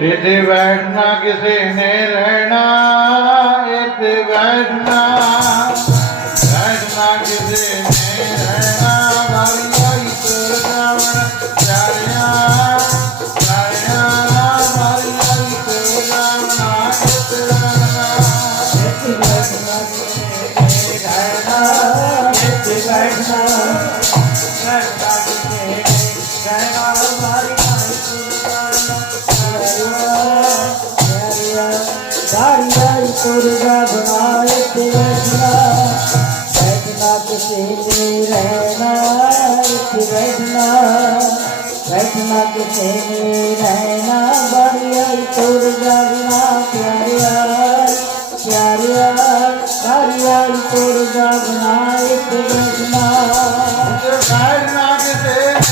ਇੱਥੇ ਬੈਠਣਾ ਕਿਸੇ ਨੇ ਰਹਿਣਾ ਇੱਥੇ ਬੈਠਣਾ ਤੁਰਗਾ ਬਣਾਏ ਤੇ ਬੈਠਣਾ ਬੈਠਣਾ ਕਿਸੇ ਨੇ ਰਹਿਣਾ ਇੱਥੇ ਬੈਠਣਾ ਬੈਠਣਾ ਕਿਸੇ ਨੇ ਰਹਿਣਾ ਬਾਰੀਆ ਤੁਰਗਾ ਬਣਾ ਪਿਆਰਿਆ ਪਿਆਰਿਆ ਬਾਰੀਆ ਤੁਰਗਾ ਬਣਾ ਇੱਥੇ ਬੈਠਣਾ ਬੈਠਣਾ ਕਿਸੇ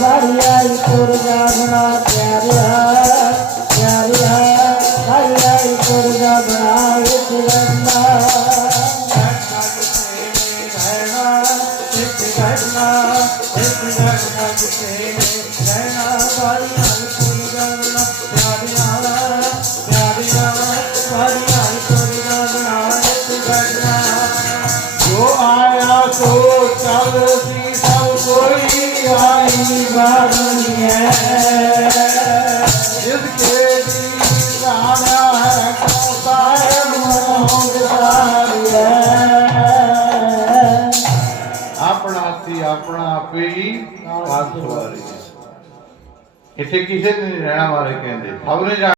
ਬਾੜੀ ਆਈ ਤੁਰ ਜਾਣਾ ਪਿਆਰਿਆ ਪਿਆਰਿਆ ਇੱਥੇ ਬੈਠਣਾ ਇੱਥੇ ਬੈਠਣਾ ਕਿਸੇ ਨੇ ਰਹਿਣਾ ਬਾੜੀ ਆਈ ਤੁਰ ਜਾਣਾ ਪਿਆਰਿਆ ਪਿਆਰਿਆ ਬਾੜੀ ਆਈ ਤੁਰ ਜਾਣਾ ਇੱਥੇ ਬੈਠਣਾ। ਜੋ ਆਇਆ ਸੋ ਚੱਲ ਸੀ, ਸਭ ਕੋਈ ਆਈ ਬਾਣੀ ਆਪਣਾ ਸੀ ਆਪਣਾ ਆਪੇ ਹੀ ਪਾਸ ਵਾਰੀ ਇੱਥੇ ਕਿਸੇ ਨੇ ਰਹਿਣਾ ਵਾਲੇ ਕਹਿੰਦੇ। ਸਭ ਨੇ